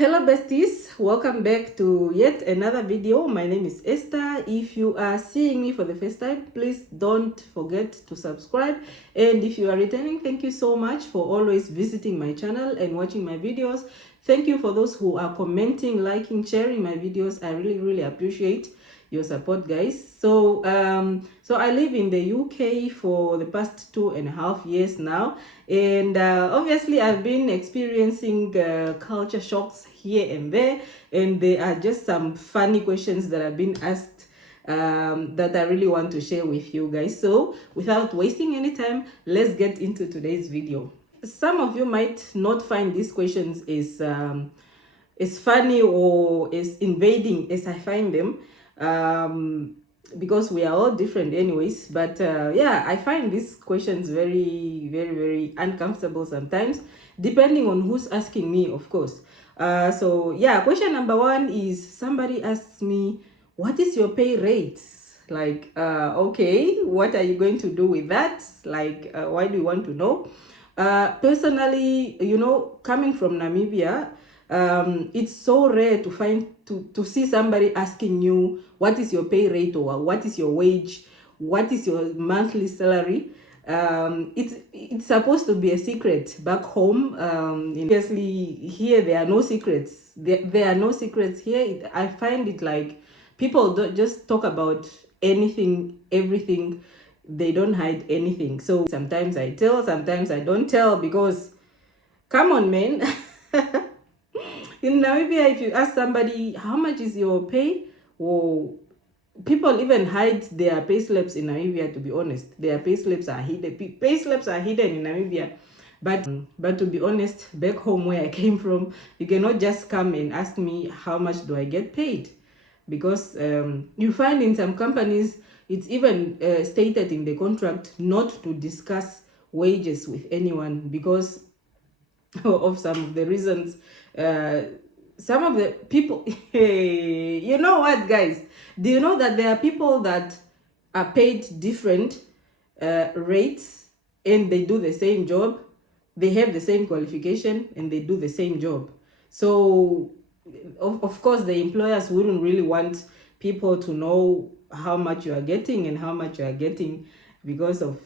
Hello besties, welcome back to yet another video. My name is Esther. If you are seeing me for the first time, please don't forget to subscribe, and if you are returning, thank you so much for always visiting my channel and watching my videos. Thank you for those who are commenting, liking, sharing my videos. I really appreciate your support, guys. So I live in the UK for the past 2.5 years now, and obviously I've been experiencing culture shocks here and there, and there are just some funny questions that have been asked that I really want to share with you guys. So without wasting any time, let's get into today's video. Some of you might not find these questions as funny or as invading as I find them, because we are all different anyways. But yeah, I find these questions very uncomfortable sometimes, depending on who's asking me, of course. So yeah, question number one is, somebody asks me, what is your pay rate? Like, okay, what are you going to do with that? Like, why do you want to know? Personally, you know, coming from Namibia, it's so rare to find to see somebody asking you what is your pay rate, or what is your wage, what is your monthly salary. It's supposed to be a secret back home. Obviously here there are no secrets. There are no secrets here. I find it like people don't just talk about anything, everything. They don't hide anything. So sometimes I tell, sometimes I don't tell, because come on, man. In Namibia, if you ask somebody how much is your pay, or people even hide their pay slips in Namibia, to be honest. Their pay slips are hidden. Pay slips are hidden in Namibia. But to be honest, back home where I came from, you cannot just come and ask me how much do I get paid. Because you find in some companies, it's even stated in the contract not to discuss wages with anyone, because of some of the reasons. Some of the people, you know what, guys? Do you know that there are people that are paid different rates, and they do the same job? They have the same qualification and they do the same job. So of course the employers wouldn't really want people to know how much you are getting and how much you are getting, because of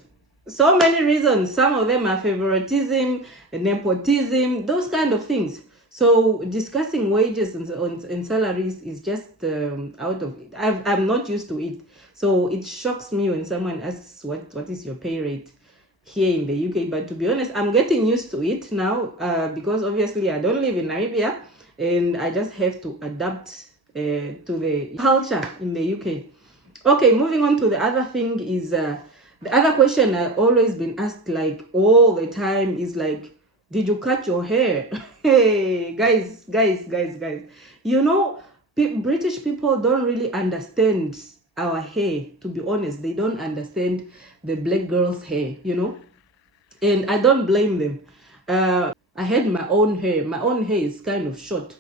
so many reasons. Some of them are favoritism, nepotism, those kind of things. So discussing wages and salaries is just out of it. I'm not used to it. So it shocks me when someone asks what is your pay rate here in the UK. But to be honest, I'm getting used to it now, because obviously I don't live in Namibia, and I just have to adapt to the culture in the UK. Okay, moving on to the other thing is, the other question I've always been asked, like all the time, is like, did you cut your hair? Hey, guys. You know, British people don't really understand our hair, to be honest. They don't understand the black girl's hair, you know. And I don't blame them. I had my own hair. My own hair is kind of short.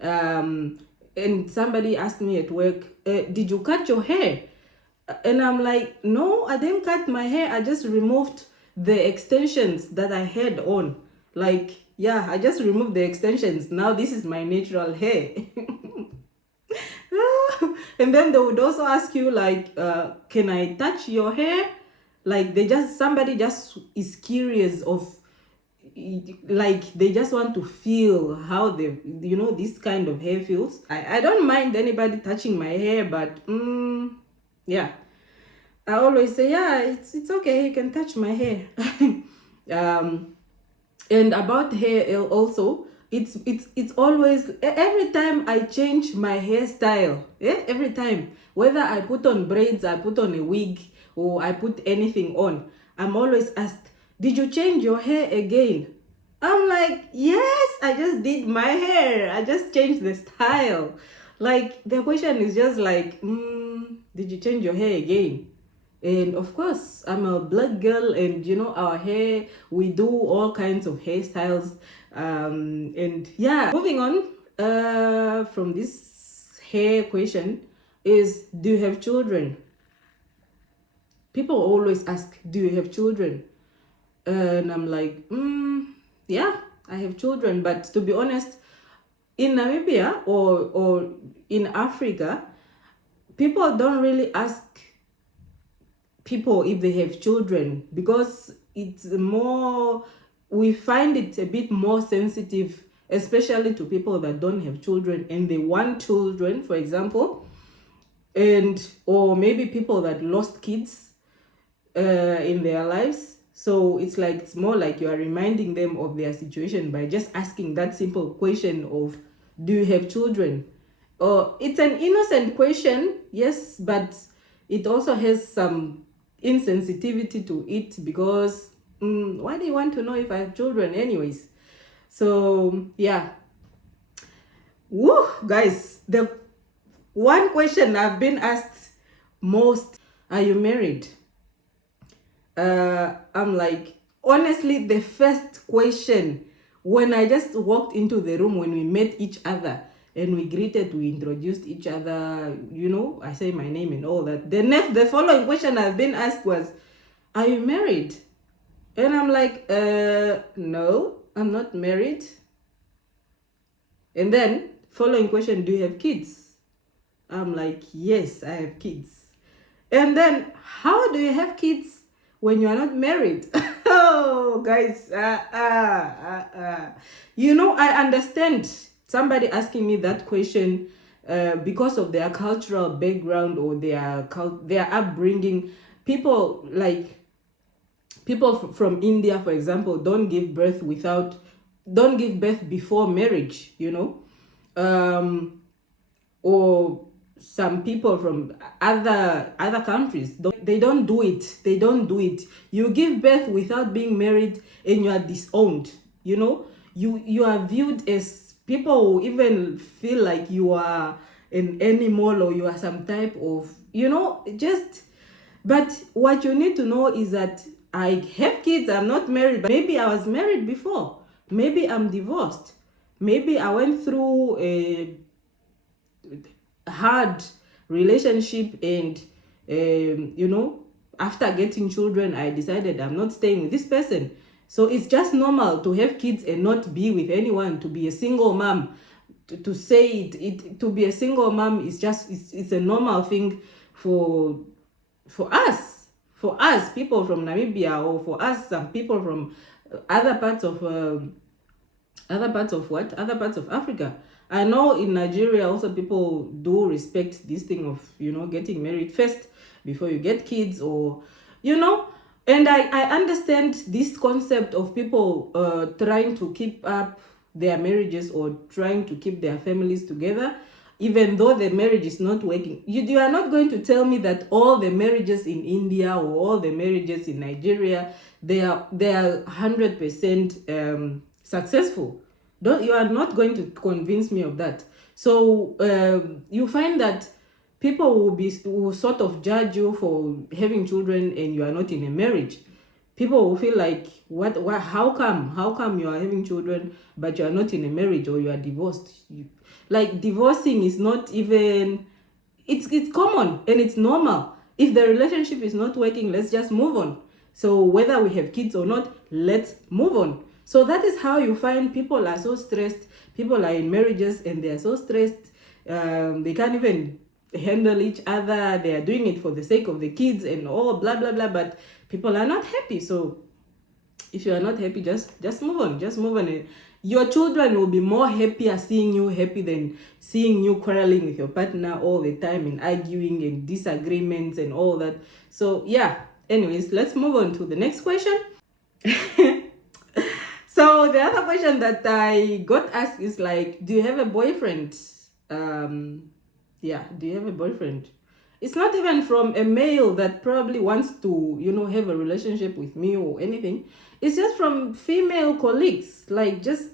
And somebody asked me at work, did you cut your hair? And I'm like, no, I didn't cut my hair. I just removed the extensions that I had on. Like, yeah, I just removed the extensions. Now this is my natural hair. And then they would also ask you, like, can I touch your hair? Like, somebody just is curious of, like, they just want to feel how this kind of hair feels. I don't mind anybody touching my hair, but yeah, I always say, yeah, it's okay, you can touch my hair. And about hair also, it's always, every time I change my hairstyle, every time, whether I put on braids, I put on a wig, or I put anything on, I'm always asked, did you change your hair again? I'm like, yes, I just did my hair. I just changed the style. Like, the question is just like, did you change your hair again? And of course, I'm a black girl, and you know, our hair, we do all kinds of hairstyles. And yeah, moving on from this hair question is, do you have children? People always ask, do you have children? And I'm like, yeah, I have children. But to be honest, in Namibia or in Africa, people don't really ask people if they have children, because it's more, we find it a bit more sensitive, especially to people that don't have children and they want children, for example, and or maybe people that lost kids in their lives. So it's like, it's more like you are reminding them of their situation by just asking that simple question of, do you have children? Or it's an innocent question, yes, but it also has some insensitivity to it, because why do you want to know if I have children anyways? So yeah. Woo, guys, the one question I've been asked most, are you married? I'm like, honestly, the first question when I just walked into the room, when we met each other and we greeted, we introduced each other, you know, I say my name and all that. The following question I've been asked was, are you married? And I'm like, no, I'm not married. And then following question, do you have kids? I'm like, yes, I have kids. And then, how do you have kids when you are not married? Oh, guys, you know, I understand somebody asking me that question because of their cultural background or their upbringing. People like from India, for example, don't give birth before marriage, you know, or some people from other countries, they don't do it. You give birth without being married and you are disowned, you know. You are viewed as, people will even feel like you are an animal or you are some type of, you know, just. But what you need to know is that I have kids, I'm not married, but maybe I was married before, maybe I'm divorced, maybe I went through a hard relationship, and you know, after getting children, I decided I'm not staying with this person. So it's just normal to have kids and not be with anyone, to be a single mom. To say it to be a single mom is just, it's a normal thing for us people from Namibia, or for us some people from other parts of other parts of Africa. I know in Nigeria also people do respect this thing of, you know, getting married first before you get kids, or, you know. And I understand this concept of people trying to keep up their marriages or trying to keep their families together, even though the marriage is not working. You are not going to tell me that all the marriages in India or all the marriages in Nigeria, they are 100% successful. You are not going to convince me of that. So you find that people will sort of judge you for having children and you are not in a marriage. People will feel like, what how come you are having children but you are not in a marriage, or you are divorced? Like, divorcing is not even, it's common and it's normal. If the relationship is not working, let's just move on. So whether we have kids or not, let's move on. So that is how you find people are so stressed. People are in marriages and they are so stressed. They can't even handle each other. They are doing it for the sake of the kids and all blah blah blah, but people are not happy. So if you are not happy, just move on. Just move on. Your children will be more happier seeing you happy than seeing you quarreling with your partner all the time and arguing and disagreements and all that. So yeah, anyways, let's move on to the next question. So the other question that I got asked is like, do you have a boyfriend? Yeah, do you have a boyfriend? It's not even from a male that probably wants to, you know, have a relationship with me or anything. It's just from female colleagues, like, just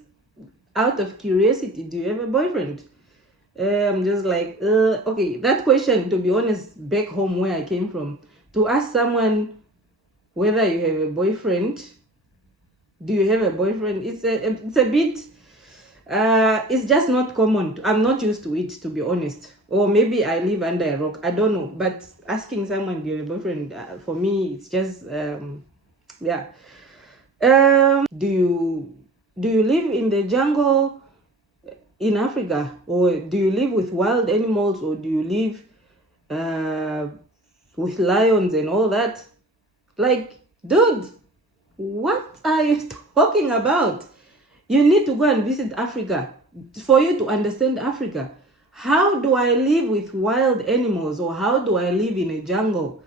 out of curiosity, do you have a boyfriend? I'm just like, okay, that question, to be honest, back home where I came from, to ask someone whether you have a boyfriend, do you have a boyfriend, it's a bit, it's just not common. I'm not used to it, to be honest. Or maybe I live under a rock, I don't know. But asking someone, do you have a boyfriend, for me, it's just, yeah. Do you live in the jungle? in Africa, or do you live with wild animals, or do you live with lions and all that? Like, dude, what are you talking about? You need to go and visit Africa for you to understand Africa. How do I live with wild animals, or how do I live in a jungle?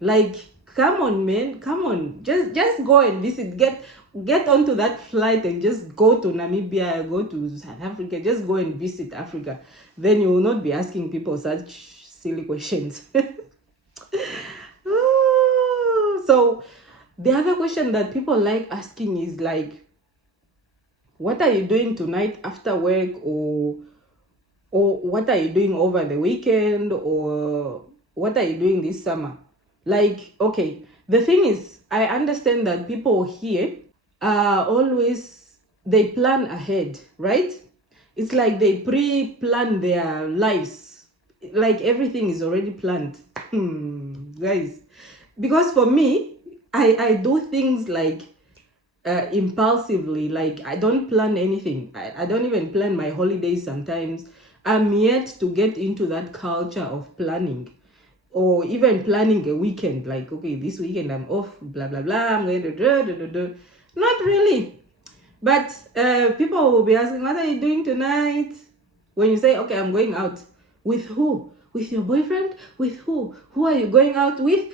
Like, come on, man, come on. Just go and visit. Get onto that flight and just go to Namibia, go to South Africa, just go and visit Africa. Then you will not be asking people such silly questions. So the other question that people like asking is like, what are you doing tonight after work, or what are you doing over the weekend, or what are you doing this summer? Like, okay, the thing is, I understand that people here always, they plan ahead, right? It's like they pre-plan their lives, like everything is already planned. Guys, because for me, I do things like impulsively. Like, I don't plan anything. I don't even plan my holidays sometimes. I'm yet to get into that culture of planning, or even planning a weekend. Like, okay, this weekend I'm off, blah blah blah, I'm going to not really. But people will be asking, what are you doing tonight? When you say, okay, I'm going out. With who? With your boyfriend? With who? Who are you going out with?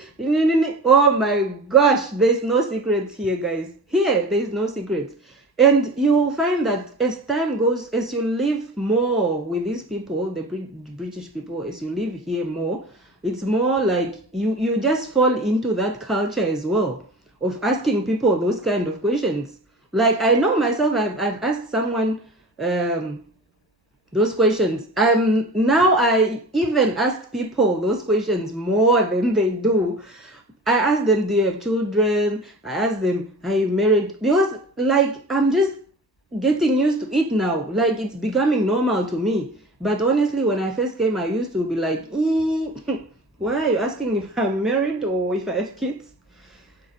Oh my gosh, there's no secrets here, guys. Here, there's no secrets. And you'll find that as time goes, as you live more with these people, the British people, as you live here more, it's more like you just fall into that culture as well of asking people those kind of questions. Like, I know myself, I've asked someone those questions. Now I even ask people those questions more than they do. I ask them, do you have children? I ask them, are you married? Because, like, I'm just getting used to it now. Like, it's becoming normal to me. But honestly, when I first came, I used to be like, why are you asking if I'm married or if I have kids?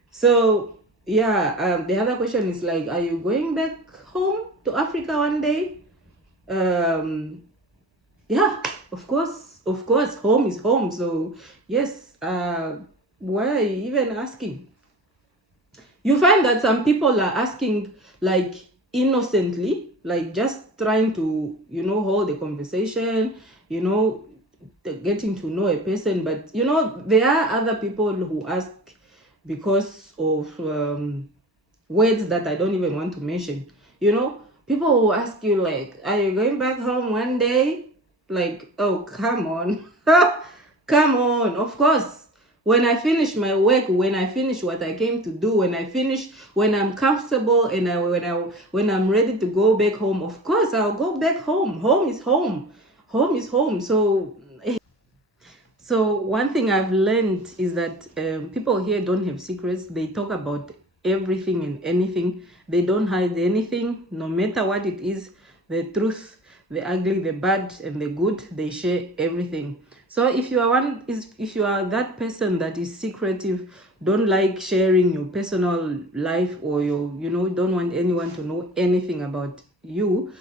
So yeah, the other question is like, are you going back home to Africa one day? Yeah, of course, home is home. So yes, why are you even asking? You find that some people are asking like innocently, like just trying to, hold a conversation, getting to know a person. But there are other people who ask because of words that I don't even want to mention. People will ask you like, are you going back home one day? Like, oh, come on. Come on. Of course, when I finish my work, when I finish what I came to do, when I'm comfortable, and when I'm ready to go back home, of course I'll go back home. Home is home. Home is home. So one thing I've learned is that people here don't have secrets. They talk about everything and anything. They don't hide anything, no matter what it is. The truth, the ugly, the bad, and the good, they share everything. So if you are that person that is secretive, don't like sharing your personal life, or don't want anyone to know anything about you,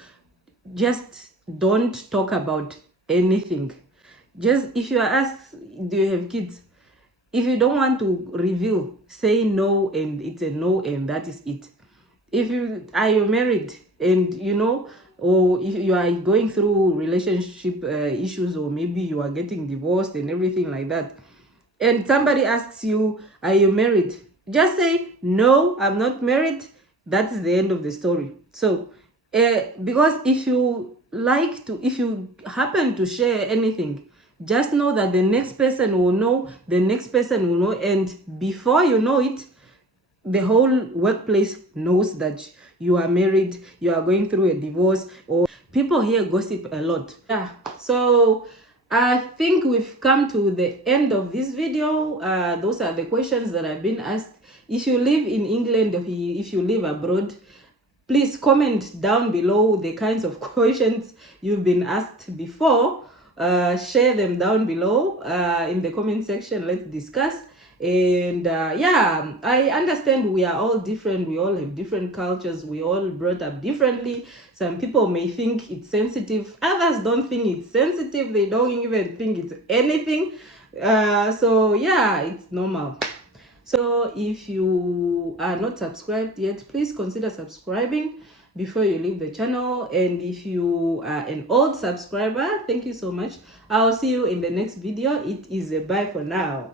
just don't talk about anything. Just, if you are asked, do you have kids? If you don't want to reveal, say no, and it's a no, and that is it. Are you married, and or if you are going through relationship issues, or maybe you are getting divorced and everything like that, and somebody asks you, are you married? Just say, no, I'm not married. That's the end of the story. So because if you happen to share anything, just know that the next person will know, and before you know it, the whole workplace knows that you are married, you are going through a divorce, or people here gossip a lot. Yeah, so I think we've come to the end of this video. Those are the questions that I've been asked. If you live in England, or if you live abroad, please comment down below the kinds of questions you've been asked before. Share them down below in the comment section. Let's discuss. And yeah, I understand we are all different, we all have different cultures, we all brought up differently. Some people may think it's sensitive, others don't think it's sensitive, they don't even think it's anything. So yeah, it's normal. So if you are not subscribed yet, please consider subscribing before you leave the channel. And if you are an old subscriber, thank you so much. I'll see you in the next video. It is a bye for now.